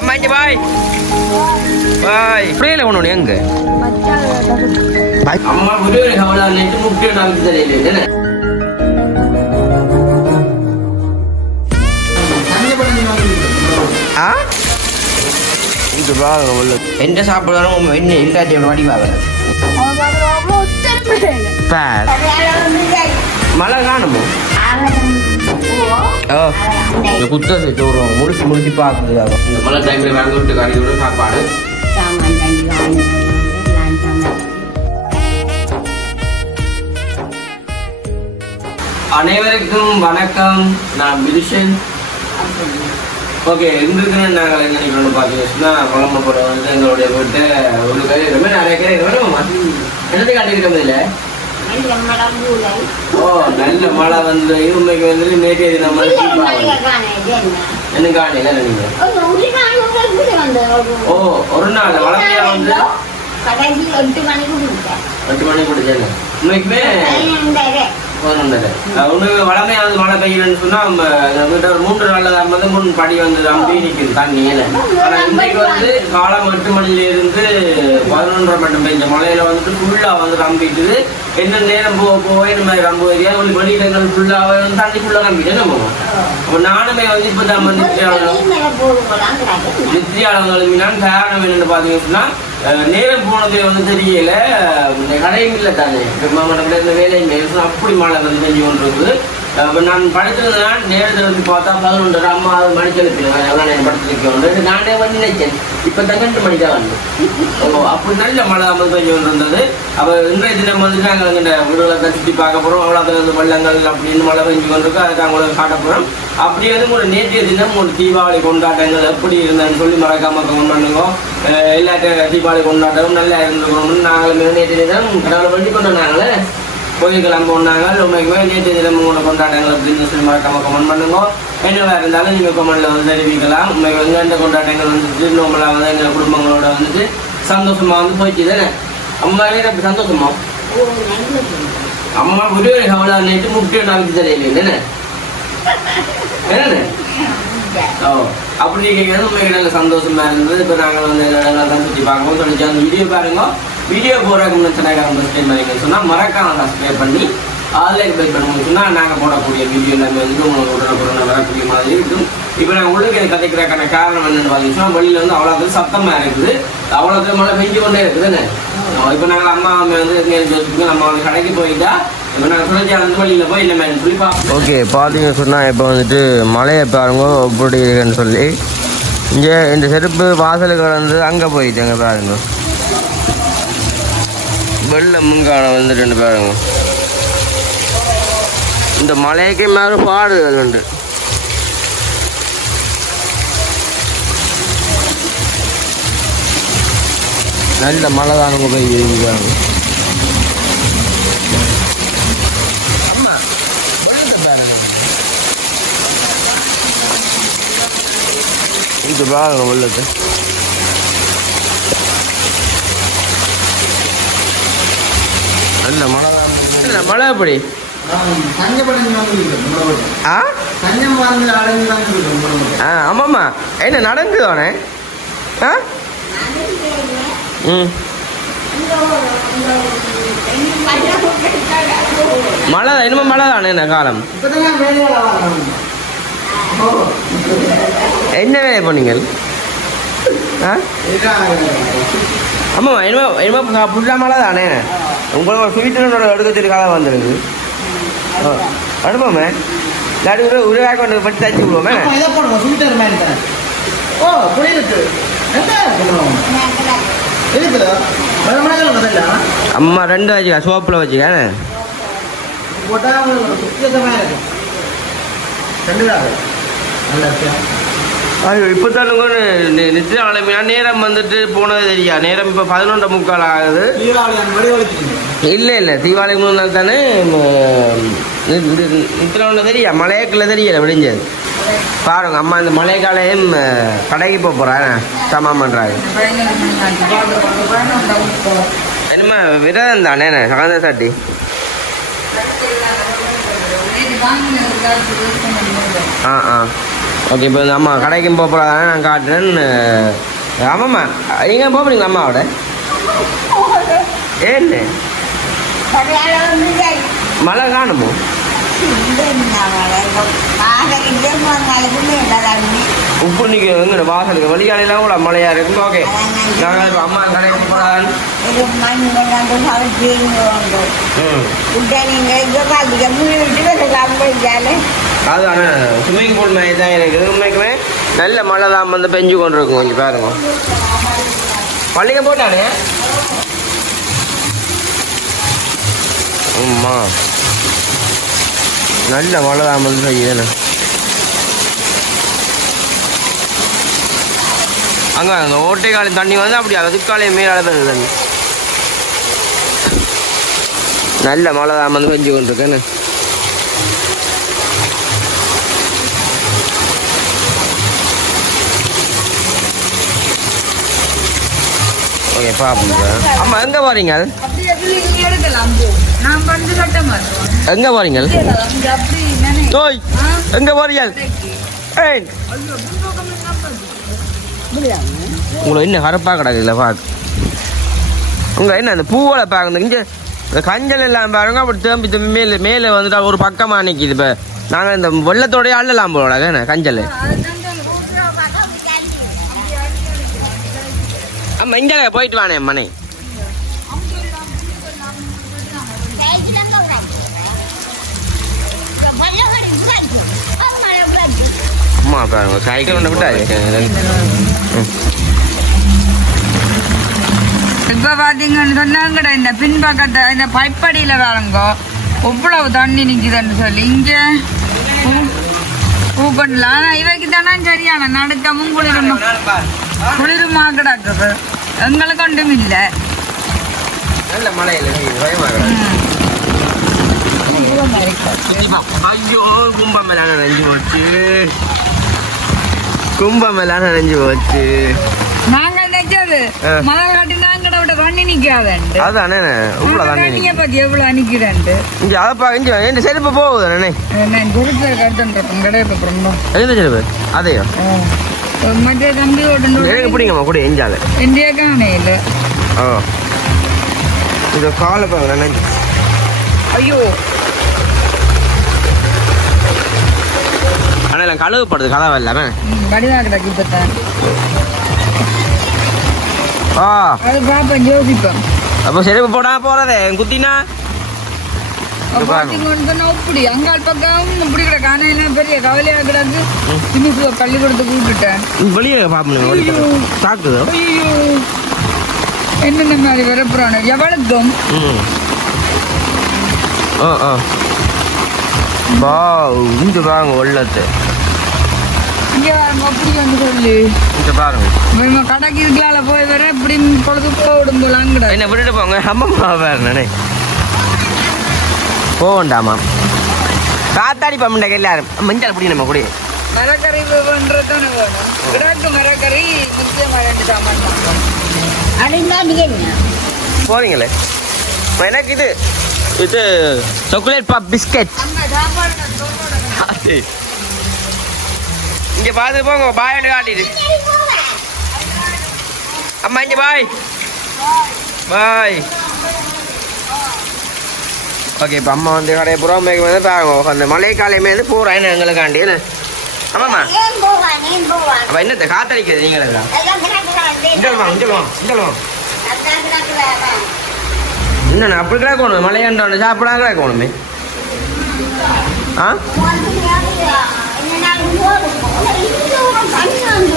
அம்மா இங்க பாய் பாய் புரியல ஒன்று எங்க அம்மா முருகன் கவலை நேற்று முக்கிய நாளுக்கு தெரியல என்ன? சாப்பிடுறாலும் என்ன இல்லாட்டி வடிவாக பார். மழை காணுமோ? குத்தத்தை தூரம் முடிச்சு முடிச்சு பார்க்குறதுக்காக இந்த மழை டைம்ல வாங்க விட்டு கறியோட சாப்பாடு. அனைவருக்கும் வணக்கம். நான் பிரிஷன் ஓகே இன்றைக்கு நாங்கள் என்ன நினைக்கிறோம்னு பார்த்தீங்கன்னா குழம்பு போட வந்து எங்களுடைய வீட்டை ஒரு கறி ரொம்ப நிறைய கறி வேணுமா என்னத்தை காட்டியிருக்கோம் இல்லை ஓ நல்ல மழை வந்து உண்மைக்கு வந்து நேற்றைய தினம் வந்து என்ன? காணையில நீங்க? ஓ ஒரு நாள் வளமையா வந்து? எட்டு மணிக்கு கொடுத்தேன் எட்டு மணி குடிச்சேன் உண்மைக்குமே பதினொன்றரை உண்மைக்கு வளமையா வந்து மழை பெய்யலன்னு சொன்னா நம்ம கிட்ட ஒரு மூன்று நாள்ல வந்து முன் படி வந்து அம்பி நிற்குது தண்ணி ஏன்னா ஆனா இன்னைக்கு வந்து காலம் எட்டு மணில இருந்து பதினொன்றரை மட்டும் பெய்ஞ்ச மழையில வந்துட்டு ஃபுல்லா வந்து ரம்பிட்டுது எந்த நேரம் போக போக இந்த மாதிரி ரம்பு வரியா ஒரு வெளியிடங்கள் ஃபுல்லா வந்து தண்ணி ஃபுல்லா என்ன போகும் அப்ப நானுமே வந்து இப்போ தான் வந்து நித்தியாளம் கிளம்பினான் காரணம் என்னன்னு பார்த்தீங்கன்னா நேரம் போனதே வந்து தெரியல. இந்த கடையும் இல்லை தானே. மாமட்டத்தில் இருந்த வேலையும் அப்படி மழை வந்து செஞ்சு அப்போ நான் படிச்சிருந்தேன் நேரத்தில் வந்து பார்த்தா பதினொன்று அம்மா அது மணிக்கு எழுப்பிடுவேன் என் நேரம் படுத்துருக்கேன் நானே வந்து நினைச்சேன். இப்போ தான் ரெண்டு மணி தான் வந்து. ஓ அப்படி நல்ல மழை வந்து பெஞ்சு கொண்டு இருந்தது அப்போ இன்றைய தினம் வந்து நாங்கள் இந்த வீடுகளை சுற்றி பார்க்க போகிறோம் அவ்வளோ வந்து வெள்ளங்கள் அப்படின்னு மழை பெஞ்சு கொண்டிருக்கோம் அதுக்கு அவங்களுக்கு காட்ட போகிறோம் அப்படி வந்து ஒரு நேற்றைய தினம் ஒரு தீபாவளி கொண்டாட்டங்கள் எப்படி இருந்ததுன்னு சொல்லி மறக்காம கமெண்ட் பண்ணுங்க. எல்லா தீபாவளி கொண்டாட்டமும் நல்லா இருந்துக்கணும்னு நாங்களும் நேற்றைய தினம் கடவுளை கொண்டோம் நாங்கள். கோயிலுக்கெல்லாம் போனாங்க உண்மைக்குமே நேற்று தினம் உங்களோட கொண்டாட்டங்கள் அப்படின்னு சொல்லி மறக்காம கமெண்ட் பண்ணுங்க. என்னவா இருந்தாலும் நீங்கள் கமெண்ட்ல வந்து தெரிவிக்கலாம். உண்மைக்கு வந்து எந்த கொண்டாட்டங்கள் வந்துட்டு நம்மளாக வந்து எங்கள் குடும்பங்களோட வந்துட்டு சந்தோஷமா வந்து போயிட்டு தானே அம்மாவே எனக்கு சந்தோஷமா? அம்மா முருகன் கவலை நேற்று முக்கிய நாளைக்கு தெரியல என்ன ஓ அப்படி கேட்கறது உண்மைக்கு நல்ல சந்தோஷமா இருந்தது. இப்போ நாங்கள் வந்து இடங்கள்லாம் சுற்றி பார்க்கவும் சொல்லிச்சு அந்த வீடியோ பாருங்க. வீடியோ போடுறதுக்கு முன்னாடி சேனல் சப்ஸ்கிரைப் பண்ணிக்கன்னு சொன்னால் மறக்காம சப்ஸ்கிரைப் பண்ணி ஆன்லைன் பே பண்ணணும்னு சொன்னால் நாங்கள் போடக்கூடிய வீடியோ எல்லாமே வந்து உங்களுக்கு உடனுக்குடனே வரக்கூடிய மாதிரி இருக்கும். இப்போ நான் உங்களுக்கு இதை கதைக்கிறதுக்கான காரணம் என்னென்னு பார்த்தீங்கன்னா வெளியில் வந்து அவ்வளோ சத்தமாக இருக்குது. அவ்வளோ மழை பெஞ்சு கொண்டே இருக்குதுன்னு இப்போ நாங்கள் அம்மா அம்மா வந்து எங்கேயாவது யோசிச்சுக்கோங்க நம்ம வந்து கடைக்கு போயிட்டா வழியில் போய் ஓகே பார்த்தீங்க சொன்னால் இப்போ வந்துட்டு மழையை பாருங்க எப்படி இருக்குன்னு சொல்லி. இங்கே இந்த செருப்பு வாசலுக்கு வந்து அங்கே போயிட்டாங்க பாருங்க. வெள்ளம் முன்கான வந்துட்டு ரெண்டு பாருங்க இந்த மழைக்கு மேலே பாடுகள் உண்டு. நல்ல மழை தானுங்க போய் பாருங்க. இது பாருங்க உள்ளது நல்ல மழை தான். இல்ல மழை ஆ? ஆமாம்மா. என்ன நடக்குதானே ஆ? ம். மழை தான். இனிமே மழை தானே என்ன காலம்? என்ன வேலை பண்ணீங்க? ஆ ஆமாம்மா இனிமே இனிமே ஃபுல்லாக மழை தானே உங்களுக்கு ஸ்வீட்டனோட எடுக்கிறதுக்காக வந்துடுது அனுப்பமே இல்லாட்டி ஒரு உருவாக்க கொண்டு பற்றி தச்சு விடுவோமே அம்மா ரெண்டு வச்சுக்கா சோப்பில் வச்சுக்க ஐயோ இப்போ தானுங்க நிச்சயம் கிளம்பினா நேரம் வந்துட்டு போனது தெரியா? நேரம் இப்போ பதினொன்றரை முக்கால் ஆகுது. இல்லை இல்லை தீபாவளிக்கு மூணு நாள் தானே நித்திரம் தெரியா? மலையக்குள்ள தெரியல விடிஞ்சது பாருங்க அம்மா இந்த மழை காலையும் கடைக்கு போக போகிறேன் சாமான் பண்ணுறாங்க என்னம்மா விரதம் தானே சகந்த சாட்டி? ஆ ஆ. ஓகே இப்போ இந்த அம்மா கடைக்கும் போக போகிறதானே நான் காட்டுறேன் ஆமாம்மா நீங்கள் போகிறீங்களா அம்மாவோட? ஏன்னு? மழை காணுமோ? உப்பு நிற்க எங்கட வாசலுக்கு வழிகாலையெல்லாம் கூட மழையாக இருக்கும். ஓகே. நாங்கள் இப்போ அம்மா கடைக்கு போகிறான் ம். அதுதானே ஸ்விம்மிங் பூல் மாதிரி தான் எனக்கு உண்மைக்குமே நல்ல மழை தான் வந்து பெஞ்சு கொண்டு இருக்கும் கொஞ்சம் பாருங்க. பள்ளிக்க போட்டானே ஆமாம் நல்ல மழை தான் வந்து பெய்யுதுண்ணே அங்கே அந்த ஓட்டை காலம் தண்ணி வந்து அப்படி அதுக்காலே மேலே பெய்யுது தண்ணி. நல்ல மழை தான் வந்து பெஞ்சு கொண்டிருக்கேன்னு. ஓகே பாப்போம் அம்மா எங்கே போகிறீங்க எங்க எப்படி எங்கே போகிறீங்க ஓய் எங்கே போகிறீங்க ஏய். உங்களை இன்னும் கரப்பாக கிடக்குதுல பாக்கு உங்களை என்ன அந்த பூவோட பார்க்கணும் இங்கே இந்த கஞ்சல் எல்லாம் பாருங்க அப்படி திரும்பி திரும்பி மேலே மேலே வந்துட்டா ஒரு பக்கமாக நிற்கிது இப்போ. நாங்கள் இந்த வெள்ளத்தோடைய அள்ளலாம் போல என்ன கஞ்சல்? ஆமாம் இங்கே போயிட்டு வானே மனை அம்மா பாருங்க சைக்கிள் ஒன்று விட்டாரு இப்ப பாத்தீங்கன்னு சொன்னாங்கட இந்த பின்பக்கத்தை இந்த பைப்படியில பாருங்க. எவ்வளவு தண்ணி நிக்குதுன்னு சொல்லி இங்க. பூக்கொண்டல. ஆனா இவைக்கு தானே சரியான நடுக்கமும் குளிருமா. குளிருமா கிடக்குது. எங்களுக்கு ஒன்றும் இல்ல. நல்ல மழையில் ஐயோ கும்பமெல்லாம் நனைஞ்சு போச்சு. கும்பமெல்லாம் நனைஞ்சு போச்சு. நாங்க நினைச்சது. மழை காட்டி நாங்கட விட தண்ணி நிக்காதண்டு அதானே இவ்வளோ தானே தண்ணிய பத்தி எவ்வளவு நிக்குதுண்டு இங்கே அதை பா இங்கே என் செருப்பு போகுது அண்ணே. நான் திருப்பி கருத்துன்றப்போம் கிடையாது ரொம்ப எந்த செருப்பு? அதையோ? மற்ற தம்பி எனக்கு ஓட்டு பிடிங்கம்மா கூட எஞ்சால இந்தியா காணே இல்லை. ஓ இது காலை பாருங்க ஐயோ. இல்லை கழுவுப்படுது கதவை இப்பத்தான் ஆ. அப்போ செருப்பு போடாம போறதே குத்தினா இப்படி அங்காள் பக்கம் இப்படி கிடக்கு. ஆனா என்ன பெரிய கவலையா கிடக்கு. இன்னும் பள்ளிக்கூடத்துக்கு விட்டுட்டேன் வெளியே பாப்பணும் தாக்குதோ. ஐயோ. என்னென்ன மாதிரி வரப்புறானு? எவ்வளவுக்கும் இங்க பாருங்க வெள்ளத்தை. இங்க அப்படி வந்து சொல்லு. இங்க பாருங்க. கடைக்கு இதுக்களால போய் வர இப்படி பொழுது போடும் போல அங்கட என்ன விட்டுட்டு போங்க அம்மா வேறு நானே போகண்டாமா காத்தாடி பம்மண்டை எல்லாரும் மஞ்சள் பிடி நம்ம கூட மரக்கறி பண்றதுதானே வேணும். கிடக்கு மரக்கறி முக்கியமா ரெண்டு சாமான் தான் போறீங்களே? எனக்கு இது. இது சாக்லேட் பாப் பிஸ்கட் அங்க சாப்பாடு நான் சொல்றேன். இங்க பார்த்து போங்க பாய் காட்டிட்டு. அம்மா இங்க பாய். பாய். ஓகே இப்போ அம்மா வந்து கடையை மேக்கு வந்து பாருங்க அந்த மழை காலையுமே வந்து போகிறேன் எங்களுக்காண்டி என்ன? ஆமாம்மா. அப்போ என்னத்தை காத்தடிக்கிறது நீங்களே இங்கே வாங்க இங்கே என்ன அப்படி கிடக்கணும் மழையாண்டோன்னு சாப்பிடாம கிடக்கணுமே ஆ?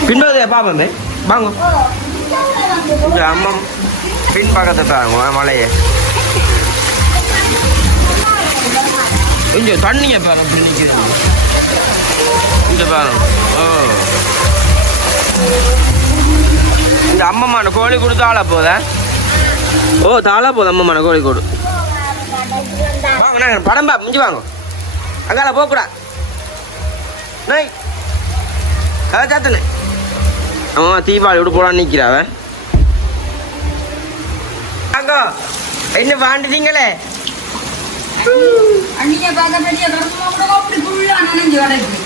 பின்பகுதியை பார்ப்போமே. வாங்க. இந்த அம்மா பின் பக்கத்தை தாங்க மலையை. கொஞ்சம் தண்ணியை பாருங்க. இந்த பாருங்க. ஓ இந்த அம்மம்மான கோழி கொடுத்து ஆளா போதா? ஓ தாளா போதும் அம்மம்மான கோழி கொடு வாங்க படம் பா முடிஞ்சு வாங்க. அங்கால போகக்கூடா நை அதை சாத்தனே. அவன் தீபாவளி விட்டு போடான்னு நிற்கிறாவ அங்கோ என்ன வாண்டிட்டீங்களே அண்ணிய பார்க்க பெரிய கருப்பா கூட அப்படி ஃபுல்லா நனைஞ்சு கிடக்கு.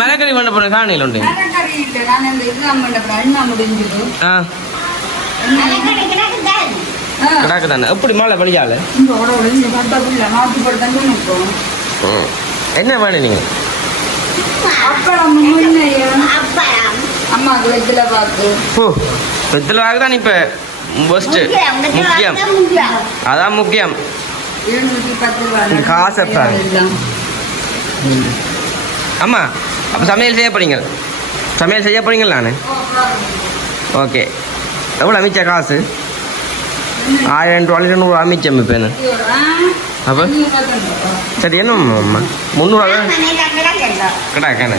மரக்கறி பண்ண காணியில் உண்டு? மரக்கறி இல்லை. நான் இந்த இதுதான் பண்ண என்ன முடிஞ்சது. ஆ. ஆ. கிடாக்கு தானே எப்படி மழை இந்த இந்த போட்டு நிற்கும் என்ன வேணும் நீங்கள் அப்பளம் வெத்தில ஓ வெத்தலை தான் இப்போ பெஸ்ட்டு முக்கியம் அதான் முக்கியம். காசை. அம்மா அப்போ சமையல் செய்ய போறீங்க. சமையல் செய்ய போறீங்களா நான்? ஓகே. எவ்வளோ அமைச்ச காசு? ஆயிரம் தொள்ளாயிரம் நூறு அமைச்சம் இப்போ என்ன அப்போ. சரி என்ன அம்மா முந்நூறுவா கடா கண்ணே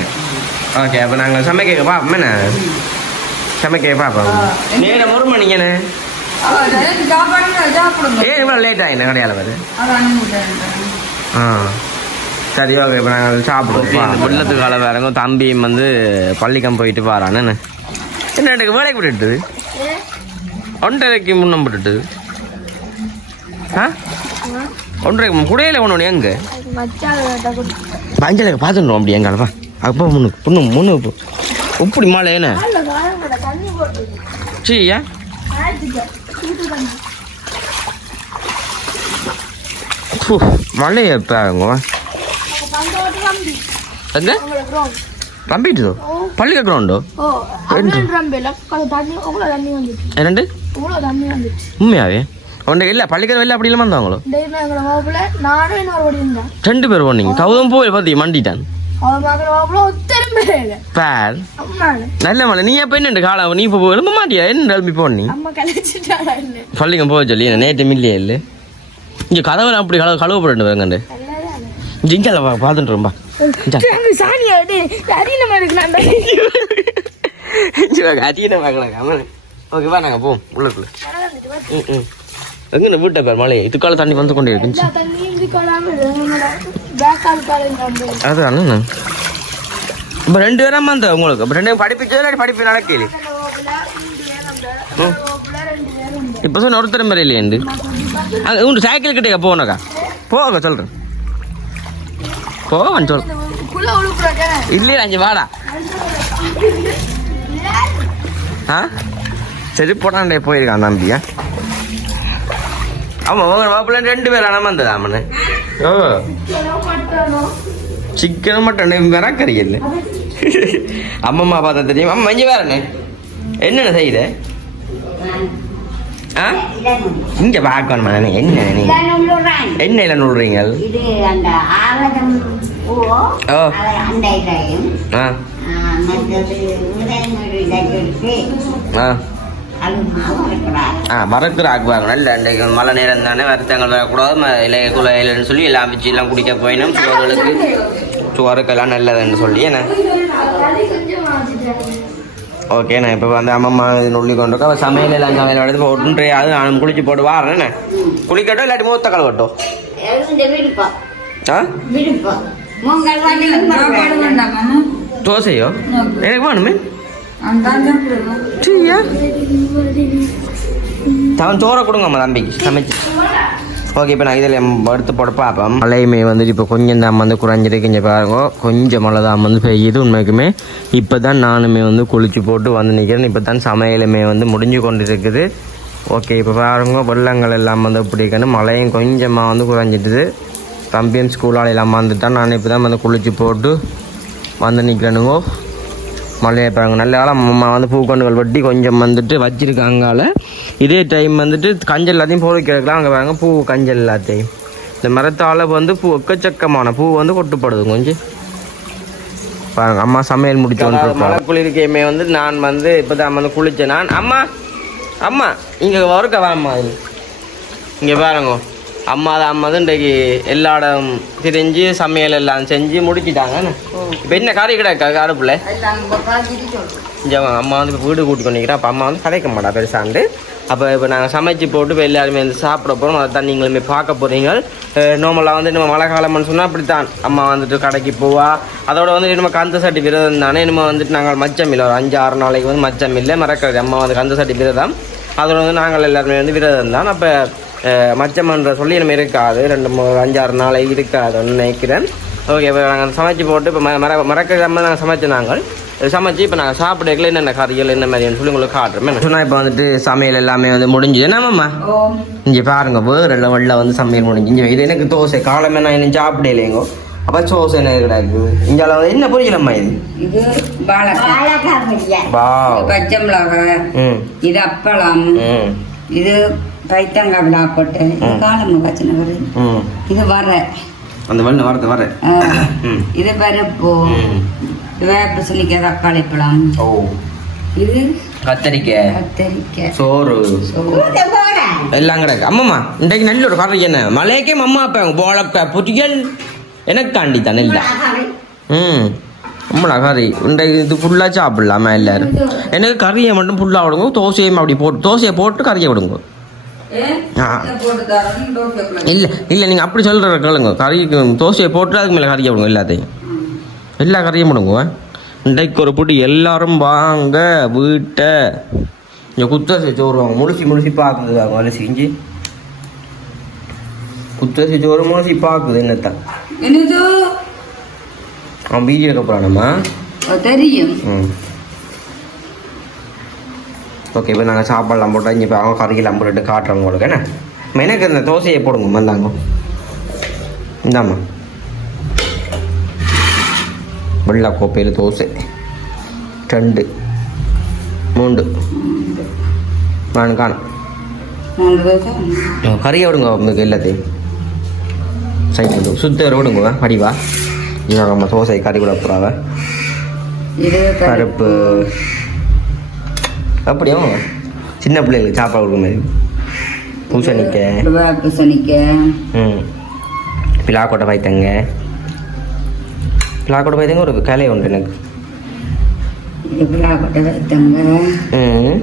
ஓகே அப்போ நாங்கள் சமைக்க பார்ப்போம் என்ன சமைக்க பார்ப்போம் நேரம் ஒரு சாப்பாடு சாப்பிடுங்க ஏன் இவ்வளோ லேட் ஆகிண்ணே கடையால் அனுப்பிட்டேன் ஆ சரி ஓகே இப்போ நாங்கள் சாப்பிடுவோம் வெள்ளத்துக்கு கால வேறங்க தம்பியும் வந்து பள்ளிக்கம் போயிட்டு பாரான்னு என்ன எனக்கு வேலைக்கு விட்டுட்டுது ஒன்றரைக்கு முன்னம் விட்டுட்டு ஆ ஒன்றரைக்கு குடையில ஒன்று எங்க? பஞ்சலுக்கு பார்த்துட்டோம் அப்படி எங்காலப்பா அப்போ முன்னுக்கு புண்ணு முன்னு இப்படி மழை என்ன? சரியா மழை எப்போ எங்க? ரம்பிட்டு பள்ளிக்க கிரவுண்டோ ரெண்டு. உண்மையாவே? அவன் இல்லை பள்ளிக்கிற வெளில அப்படி இல்லாம வந்தாங்களோ நானும் இன்னொரு ஓடி இருந்தேன். ரெண்டு பேர் போனீங்க கௌதம் போய் பார்த்தி மண்டிட்டான்? பேரு. நல்ல மழை நீ எப்போ என்ன காலம் நீ இப்போ எழும்ப மாட்டியா? என்ன எழுப்பி போனி பள்ளிக்கம் போக சொல்லி நேற்று மில்லியே இல்லை? இங்கே கதவை அப்படி கழுவ கழுவ போட்டு வரங்கண்டு ஜிங்கால பார்த்துட்டு ரொம்ப சாணியா அதிகமாக கமல். ஓகேவா நாங்கள் போவோம். உள்ளுக்குள்ள ம் ம். எங்கே வீட்டை பேர் மழை இதுக்கால தண்ணி வந்து கொண்டே காலேஜ் அது அண்ணன். இப்போ ரெண்டு பேரும் வந்த உங்களுக்கு. இப்போ ரெண்டு படிப்பிச்சோ இல்லாட்டி படிப்பு நடக்கல இப்போ சொன்ன ஒருத்தர் மாதிரி இல்லையண்டு அங்கே உண்டு சைக்கிள் கிட்டே போனக்கா? போக சொல்கிறேன் போவான் சொல். இல்லையே அஞ்சு வாடா. ஆ? சரி போட்டாண்டே போயிருக்கான் தம்பியா ஆமாம் உங்க மாப்பிள்ளை ரெண்டு பேர் அனமா இருந்தது ஆமனு ஓ சிக்கன் மட்டன் மிரக்கறி இல்லை அம்மம்மா பார்த்தா தெரியும். அம்மா மஞ்சள் வேறண்ணே என்னென்ன செய்யுத ஆ? இங்க பார்க்கணுமா? நானே என்ன என்ன? இல்லை நுடுறீங்க ஓ ஆ. ஆ, ஆ மறக்கிற ஆக்குவாங்க நல்ல இன்றைக்கு மழை நேரம் தானே வருத்தங்கள் வரக்கூடாது. ம- இலை குலை இலைன்னு சொல்லி எல்லாம் பிச்சு எல்லாம் குடிக்க போயினும். சுவர்களுக்கு சுவருக்கெல்லாம் நல்லதுன்னு சொல்லி என்ன? ஓகே நான் இப்போ வந்து அம்மம்மா நுள்ளி கொண்டு இருக்கா. அவள் சமையல் எல்லாம் சமையல் எடுத்து போட்டுன்றே அது நானும் குளிச்சு போட்டு வாரேன் என்ன? குளிக்கட்டும் இல்லாட்டி மூத்த கழுவட்டும் தோசையோ? எனக்கு வேணுமே? அந்த சாப்பிடுவோம் கொடுங்க தவன் சோறை தம்பிக்கு சமைச்சு. ஓகே இப்போ நான் இதில் வறுத்து போட பார்ப்போம். மழையுமே வந்துட்டு இப்போ கொஞ்சம் தான் வந்து குறைஞ்சிருக்கு இங்கே பாருங்க. கொஞ்சம் மழை தான் வந்து பெய்யுது உண்மைக்குமே. இப்போ தான் நானுமே வந்து குளிச்சு போட்டு வந்து நிற்கிறேன் இப்போ தான் சமையலுமே வந்து முடிஞ்சு கொண்டு இருக்குது ஓகே இப்போ பாருங்க வெள்ளங்கள் எல்லாம் வந்து இப்படி இருக்கணும் மழையும் கொஞ்சமாக வந்து குறைஞ்சிட்டுது. தம்பியும் ஸ்கூலால் எல்லாம் வந்துட்டான். நான் இப்போ தான் வந்து குளிச்சு போட்டு வந்து நிற்கிறேனுங்கோ மழையை பாருங்க. நல்ல காலம் வந்து பூக்கொண்டுகள் வெட்டி கொஞ்சம் வந்துட்டு வச்சிருக்காங்கால இதே டைம் வந்துட்டு கஞ்சல் எல்லாத்தையும் போய் வைக்கிறதுலாம் அங்கே பாருங்க. பூ கஞ்சல் எல்லாத்தையும். இந்த மரத்தால் வந்து பூ எக்கச்சக்கமான பூ வந்து கொட்டுப்படுது கொஞ்சம். பாருங்க அம்மா சமையல் முடிச்சு மழை குளிர்க்கையுமே வந்து நான் வந்து இப்போ தான் வந்து குளித்தேன் நான் அம்மா அம்மா இங்கே வருக்க வாம்மா. இங்கே பாருங்க. அம்மா தான் அம்மா தான் இன்றைக்கு எல்லா இடம் திரிஞ்சு சமையல் எல்லாம் செஞ்சு முடிச்சிட்டாங்க. இப்போ என்ன கறி கிடக்கா? கருப்புல அம்மா வந்து இப்போ வீடு கூட்டி கொண்டிருக்கிறா. அப்போ அம்மா வந்து கதைக்க மாட்டா பெருசாண்டு அப்போ இப்போ நாங்கள் சமைச்சு போட்டு இப்போ எல்லாருமே வந்து சாப்பிட போகிறோம் அதை தான் நீங்களுமே பார்க்க போகிறீங்க நார்மலாக வந்து நம்ம மழை காலம்னு சொன்னால் அப்படித்தான். அம்மா வந்துட்டு கடைக்கு போவா. அதோட வந்து நம்ம கந்த சட்டி விரதம் தானே. நம்ம வந்துட்டு நாங்கள் மச்சம் இல்லை. ஒரு அஞ்சு ஆறு நாளைக்கு வந்து மச்சம் இல்லை. மறக்கிறது அம்மா வந்து கந்த சட்டி விரதம். அதோட வந்து நாங்கள் எல்லாருமே வந்து விரதம் தான். அப்போ மச்சம்ன்ற சொல்லி நம்ம இருக்காது. ரெண்டு மூணு அஞ்சாறு நாளைக்கு இருக்காதுன்னு நினைக்கிறேன். ஓகே இப்போ நாங்கள் சமைச்சு போட்டு இப்போ மர மறக்க நம்ம நாங்கள் சமைச்சு நாங்கள். சமைச்சு இப்போ நாங்கள் சாப்பிடக்கல என்னென்ன கறிகள் என்ன மாதிரின்னு சொல்லி உங்களுக்கு காட்டுறோம். சொன்னால் இப்போ வந்துட்டு சமையல் எல்லாமே வந்து முடிஞ்சுது. என்னம்மா இங்கே பாருங்க வேறு லெவலில் வந்து சமையல் முடிஞ்சு இங்கே இது எனக்கு தோசை. காலமே நான் இன்னும் சாப்பிடலைங்கோ அப்போ சோசை எனக்கு கிடையாது? இங்கே வந்து என்ன பொரியலம்மா இது? இது பச்சை மிளகாய். ம். இது அப்பளம். ம். இது பைத்தங்காய் விழா போட்டு இது காலமிளகாய் சின்ன வரை ம். இது வர. அந்த வெள்ள வரது வர. இது பருப்பு. வேப்ப சொல்லிக்க தக்காளி பழம். ஓ. இது கத்தரிக்காய் கத்தரிக்காய் சோறு. எல்லாம் கிடக்கு. அம்மம்மா இன்றைக்கு நல்ல ஒரு கறி என்ன? மலையக்கே அம்மா அப்ப போலக்காய் பொரியல் எனக்கு காண்டி தானே இல்லை ம். அம்மளா கறி இன்றைக்கு இது ஃபுல்லாக சாப்பிடலாமா எல்லாரும்? எனக்கு கறியை மட்டும் ஃபுல்லாக விடுங்க. தோசையும் அப்படி போட்டு தோசையை போட்டு கறியை விடுங்க ஆ. போட்டு தரேன் தோசைக்குள்ள இல்லை இல்லை நீங்கள் அப்படி சொல்கிற கேளுங்க. கறிக்கு தோசையை போட்டு அதுக்கு மேலே கறியை விடுங்க எல்லாத்தையும். எல்லா கறியும் விடுங்க இன்றைக்கு ஒரு புட்டி எல்லாரும் வாங்க வீட்டை. இங்கே குத்தரிசி சோறு வாங்க முழுசி முழுசி பார்க்குது வேலை செஞ்சு. குத்தரிசி சோறு முழுசி பார்க்குது என்னத்தான் என்னது? அவன் பீஜி எடுக்க போகிறானம்மா தெரியும். ம். ஓகே இப்போ நாங்கள் சாப்பாடெல்லாம் போட்டோம் இங்கே இப்போ அவங்க கறிக்கெல்லாம் போட்டுட்டு காட்டுறோம் உங்களுக்கு என்ன? எனக்கு இந்த தோசையை போடுங்க வந்தாங்க இந்தாம்மா. வெள்ளை கோப்பையில் தோசை. ரெண்டு. மூண்டு நான் காணும். கறியை விடுங்க உங்களுக்கு எல்லாத்தையும். சைக்கிள் சுத்தர் விடுங்க வடிவா இவங்க நம்ம தோசை கறி கூட போகிறாவ இது அப்படியும் சின்ன பிள்ளைகளுக்கு சாப்பாடு கொடுக்க மாதிரி. பூசணிக்காய் வேப்ப சனிக்காய் ம். பிலாக்கோட்டை பாய்த்தங்க. பிலாக்கோட்டை பாய்த்தங்க ஒரு கலை உண்டு எனக்கு. இது விழாக்கொட்டை வைத்தங்க ம்.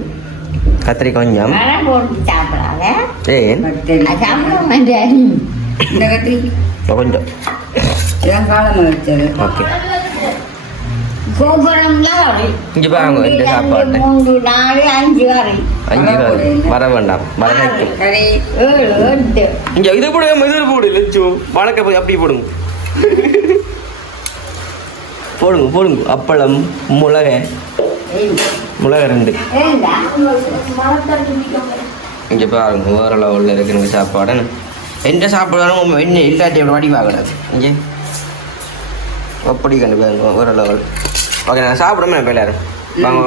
கத்திரிக்காய் கொஞ்சம். ஏன்? கத்தரி கத்திரி. கொஞ்சம். ஓகே. இங்கே பாருங்க இந்த சாப்பாட்டை மூன்று நாலு அஞ்சு வரை அஞ்சு வர வர வேண்டாம் வர இங்கே இது போடுங்க இது போடு லட்சு வழக்க போய் அப்படியே போடுங்க போடுங்க போடுங்க அப்பளம் மிளகை மிளகை ரெண்டு இங்கே பாருங்க வேற லெவலில் இருக்குங்க சாப்பாடு எந்த சாப்பாடு என்ன இல்லாட்டி எவ்வளோ வடி வாங்கினது இங்கே அப்படி கண்டு பாருங்க வேற லெவல் ஓகே நான் சாப்பிடாம இப்போ எல்லாரும் வாங்க.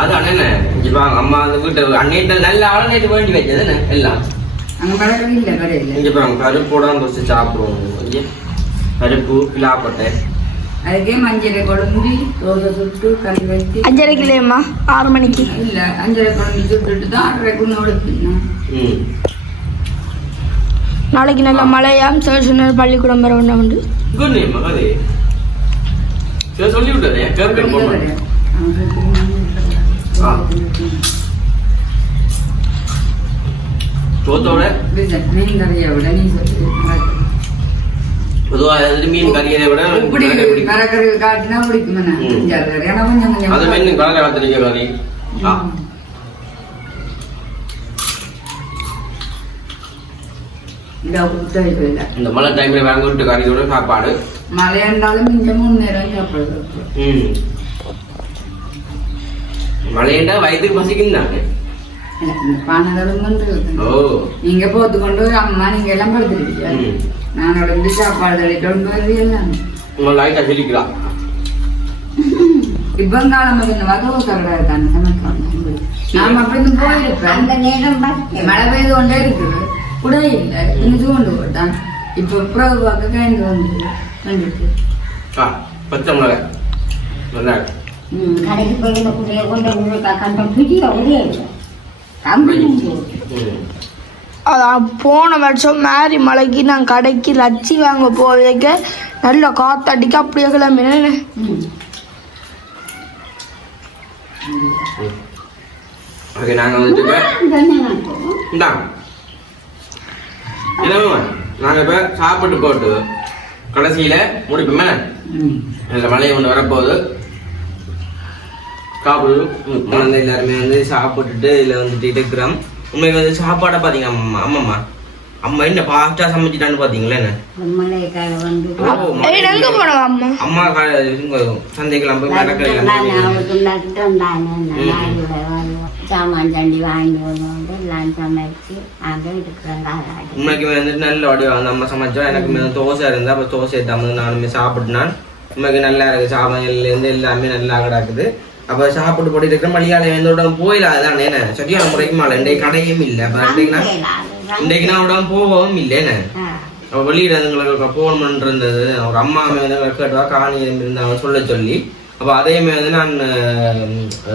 அது அண்ணன் வாங்க அம்மா அந்த வீட்டை அன்னைட்டு நல்ல ஆள நேற்று வேண்டி வச்சது என்ன? எல்லாம். இங்கே பாருங்க பருப்போட ஃபஸ்ட்டு சாப்பிடுவோம். பருப்பு பிலாப்பட்டை அதுக்கே மஞ்சள் குழம்பி தோசை சுட்டு கறி வச்சு அஞ்சரைக்கு இல்லையம்மா ஆறு மணிக்கு. இல்லை அஞ்சரை குழம்பு சுட்டுட்டு தான் தின்னேன் ம். நாளைக்கு நல்ல மழையாம் சேஷனர் பள்ளிக்கூடம் வர வேண்டாம் உண்டு. குட் நேம் மகதே சரி சொல்லி விட்டாரு கேட்க போகணும் ஆ. சோத்தோட மீன் கறியை விட நீ பொதுவாக மீன் கறியை விட காட்டினா பிடிக்கும் அது மீன் காத்திருக்க கறி. ஆ. இந்த மழை டைம்ல வாங்க விட்டு கறியோட சாப்பாடு மழை இருந்தாலும் இந்த மூணு நேரம் சாப்பிடுறது ம் மழையண்டா வயிற்றுக்கு ஓ நீங்க போத்து கொண்டு அம்மா நீங்க எல்லாம் படுத்துருக்கீங்க ம். நான் வந்து சாப்பாடு தள்ளிட்டு வந்து எல்லாம் லைட்டாக சொல்லிக்கலாம் இப்பங்காலம் இந்த வகவு கரடா இருக்காங்க நாம அப்படி இருந்து போயிருப்பேன் அந்த நேரம் பார்த்து மழை பெய்து கொண்டே இருக்குது கூட இல்லை இன்னும் கொண்டு போட்டான். இப்போ புறவு பார்க்க கயந்து வந்து வந்துட்டு அதான் போன வருஷம் மேரி மலைக்கு நான் கடைக்கு லச்சி வாங்க போவேக்க. நல்ல காத்தடிக்க அப்படியே கிளம்பினேன் ஓகே நாங்கள் வந்துட்டு இப்போ இந்தாங்க நாங்கள் இப்போ சாப்பிட்டு போட்டு கடைசியில் முடிப்போமே? இதில் மழை ஒன்று வரப்போகுது. சாப்பிடு ம், வந்து எல்லாருமே வந்து சாப்பிட்டுட்டு இதில் வந்துட்டு இருக்கிறோம். உண்மைக்கு வந்து சாப்பாடை பார்த்தீங்க அம்மா அம்மம்மா? அம்மா என்ன பாஸ்டா சமைச்சிட்டான்னு பாத்தீங்களா அம்மா அம்மா? கா- இங்க சந்தைக்கெல்லாம் போய் மரக்கறியெல்லாம் சாமான் தண்டி வாங்கி எல்லாம் சமைச்சு உண்மைக்கு வந்துட்டு நல்ல வடிவம் அந்த அம்மா சமைச்சோம் எனக்கு தோசை இருந்தா அப்ப தோசை எடுத்தாமல் நானுமே சாப்பிட்டுனான் உண்மைக்கு நல்லா இருக்கு சாமையல்ல இருந்து எல்லாமே நல்லா கிடக்குது அப்ப சாப்பிட்டு போட்டு இருக்கிற மலையாளம் வந்து உடம்பு போயிடலாம் அதான் என்ன சரியான முறைக்கு மாலை இன்றைக்கு கடையும் இல்லை அப்ப இன்றைக்கு நான் இன்றைக்கு நான் உடம்பு போகவும் இல்லைன்னு அவ வெளியிட இருந்தது ஒரு அம்மா கேட்டுவா காணி இருந்தாங்க சொல்ல சொல்லி அப்போ அதேமாதிரி வந்து நான்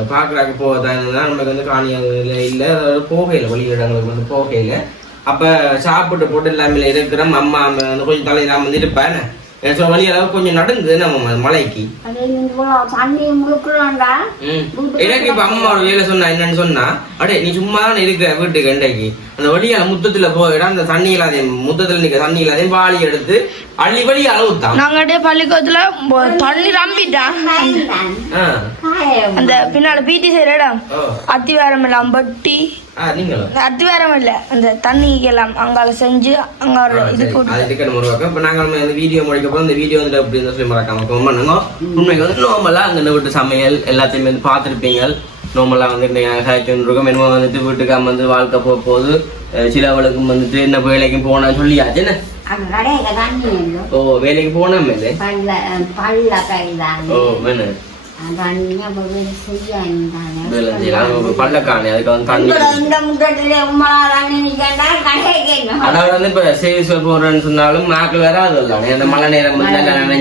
பார்க்குறாக்கு போகிறதா நமக்கு வந்து காணி இல்லை போகையில் வெளியிடங்களுக்கு வந்து போகையில். அப்போ சாப்பிட்டு போட்டு எல்லாமே இருக்கிறோம். அம்மா வந்து கொஞ்சம் தலையிலாம வந்து இருப்பேன் ஸோ வழியளவு கொஞ்சம் நடந்து நம்ம மலைக்கு. எனக்கு இப்ப அம்மா ஒரு வேலை சொன்னா என்னன்னு சொன்னா அடே நீ சும்மா தானே இருக்கிற வீட்டுக்கு இன்றைக்கு அந்த வழியால முத்தத்துல போயிடா அந்த தண்ணி இல்லாதையும் முத்தத்துல நிக்க தண்ணி இல்லாதையும் வாளி எடுத்து அள்ளி வழி அளவுத்தான் நாங்க அப்படியே பள்ளிக்கூடத்துல தண்ணி நம்பிட்டான் ஆ. அந்த பின்னால பிடி செய்யற இடம். அத்திவாரம் எல்லாம் பட்டி ஆ, நீங்களும் அத்திவாரம் இல்ல. அந்த தண்ணி எல்லாம் அங்கால செஞ்சு அங்க ஒரு இது போட்டு அது டிக்கெட் இப்போ நாங்கள் இந்த வீடியோ முடிக்க போகிறோம் இந்த வீடியோ வந்து அப்படி இருந்தால் சொல்லி மறக்காம கமெண்ட் பண்ணுங்க. உண்மைக்கு வந்து நார்மலாக அந்த வீட்டு சமையல் எல்லாத்தையுமே வந்து பார்த்துருப்பீங்க. நார்மலாக வந்து இந்த ஹேச்சன் இருக்கும். என்னமோ வந்துட்டு வீட்டுக்கு அம்மா வந்து வாழ்க்கை போக போகுது. சிலவளுக்கும் வந்துட்டு என்ன வேலைக்கும் போனா சொல்லியாச்சு என்ன? இல்லை ஓ வேலைக்கு போனா மேலே? பல்ல பல்ல கைதான் ஓ வேணும் தண்ணி அதுக்கு வந்து தண்ணி அதாவது வந்து இப்ப சேல்ஸ் போறேன்னு சொன்னாலும் நாக்கு வேற அது இல்லை அந்த மழை நேரம் வந்து நல்லா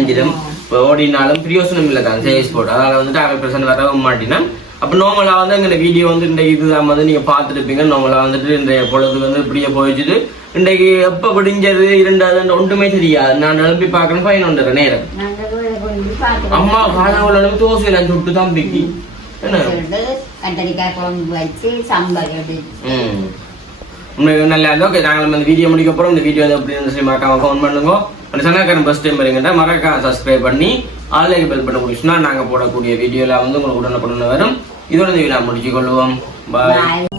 இப்போ ஓடினாலும் பிரியோசனம் இல்லை தான் சேவிஸ் போட்டு அதனால வந்துட்டு அரை பிரசன்ட் வர மாட்டினா அப்போ நார்மலாக வந்து எங்க வீடியோ வந்து இந்த இதுதான் வந்து நீங்க பார்த்துருப்பீங்க நார்மலாக வந்துட்டு இன்றைய பொழுது வந்து இப்படியே போயிடுச்சு இன்றைக்கு எப்போ விடிஞ்சது இரண்டாவது ஒன்றுமே தெரியாது நான் எழுப்பி பார்க்கணும் பையன் ஒன்றரை நேரம் அம்மா காலாவில் தோசையெல்லாம் சுட்டு தம்பிக்கு கத்தரிக்காய் குழம்பு வச்சு சாம்பார் நல்லா இருந்தால் ஓகே நாங்கள் இந்த வீடியோ முடிக்க போகிறோம் இந்த வீடியோ வந்து எப்படி இருந்துச்சு மறக்காம பண்ணுங்க அந்த சனாக்காரன் ஃபஸ்ட் டைம் வரீங்கன்னா மறக்காம சப்ஸ்கிரைப் பண்ணி ஆன்லைன் பெல் பண்ண முடிச்சுன்னா நாங்கள் போடக்கூடிய வீடியோவில் வந்து உங்களுக்கு உடனே வரும் இதோட இந்த வீடியோ முடிச்சு கொள்வோம் பாய்